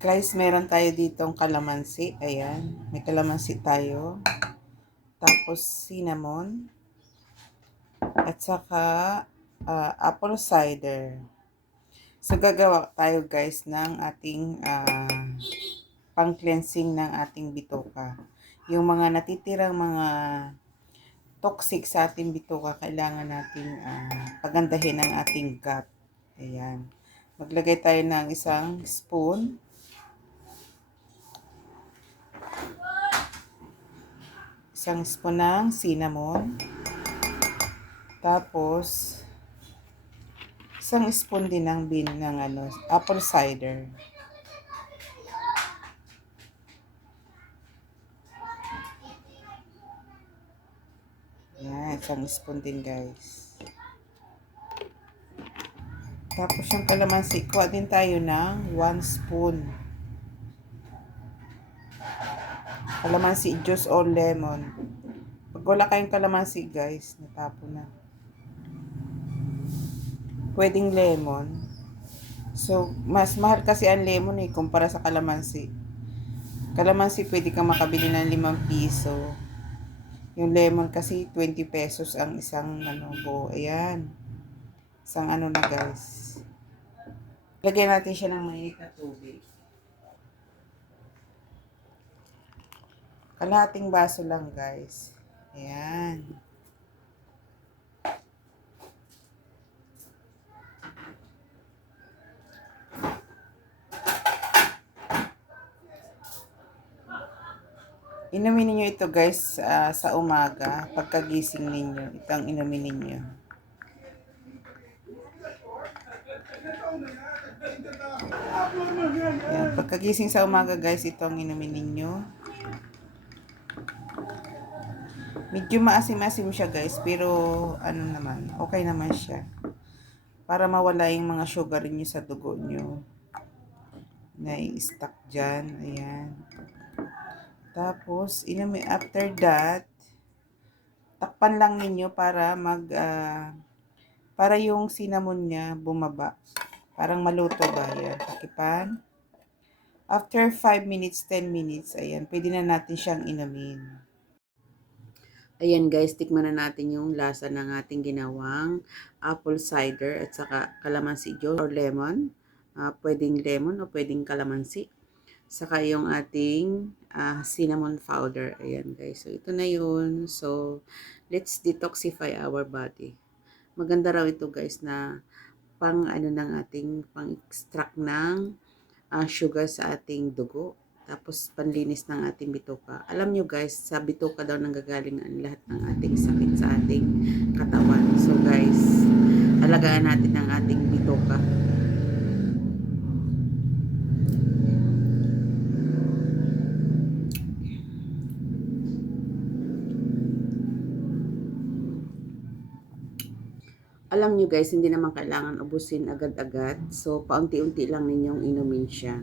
Guys, meron tayo ditong kalamansi. Ayan. May kalamansi tayo. Tapos cinnamon. At saka ah, apple cider. So, gagawa tayo guys ng ating ah, pang-cleansing ng ating bitoka. Yung mga natitirang mga toxic sa ating bitoka, kailangan nating ah, pagandahin ang ating gut. Ayan. Maglagay tayo ng isang spoon. Isang spoon ng cinnamon. Tapos, isang spoon din ng bin ng ano, apple cider. Yan, isang spoon din guys. Tapos yung kalamansi, kuha din tayo ng 1 spoon. Kalamansi juice or lemon. Pag wala kayong kalamansi guys, natapo na. Pwedeng lemon. So, mas mahal kasi ang lemon eh, kumpara sa kalamansi. Kalamansi pwede kang makabili ng 5 piso. Yung lemon kasi 20 pesos ang isang ano buo. Ayan. Isang ano na guys. Lagyan natin siya ng mainit na tubig. Kalahating baso lang guys. Ayan. Inumin ninyo ito guys ah, sa umaga. Pagkagising ninyo, ito ang inumin ninyo. Yan. Pagkagising sa umaga guys, ito ang inumin ninyo. Medyo maasim-asim siya guys, pero ano naman, okay naman siya. Para mawala yung mga sugar niyo sa dugo niyo. Na i-stuck dyan. Ayan. Tapos, inumin, after that, takpan lang ninyo para mag, ah, para yung cinnamon niya bumaba. Parang maluto ba? Ayan, takipan. After 5 minutes, 10 minutes, ayan, pwede na natin siyang inumin. Ayan guys, tikman na natin yung lasa ng ating ginawang apple cider at saka calamansi juice or lemon. Ah, pwedeng lemon o pwedeng calamansi. Saka yung ating ah, cinnamon powder. Ayan guys. So ito na yun. So let's detoxify our body. Maganda raw ito guys na pang ano ng ating pang extract ng ah, sugar sa ating dugo. Tapos panlinis ng ating bituka. Alam nyo guys, sa bituka daw nanggagaling ang lahat ng ating sakit sa ating katawan. So guys, alagaan natin ang ating bituka. Alam nyo guys, hindi naman kailangan ubusin agad-agad. So, paunti-unti lang ninyong inumin siya.